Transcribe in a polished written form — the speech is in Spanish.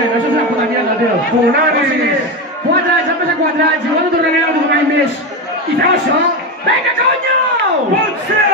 Bueno, això és una puta mierda, tio. Punani. O sigui, 4 anys, han passat 4 anys, igual no tornaré a tocar mai més. I feu això? Vinga, conyo! Potser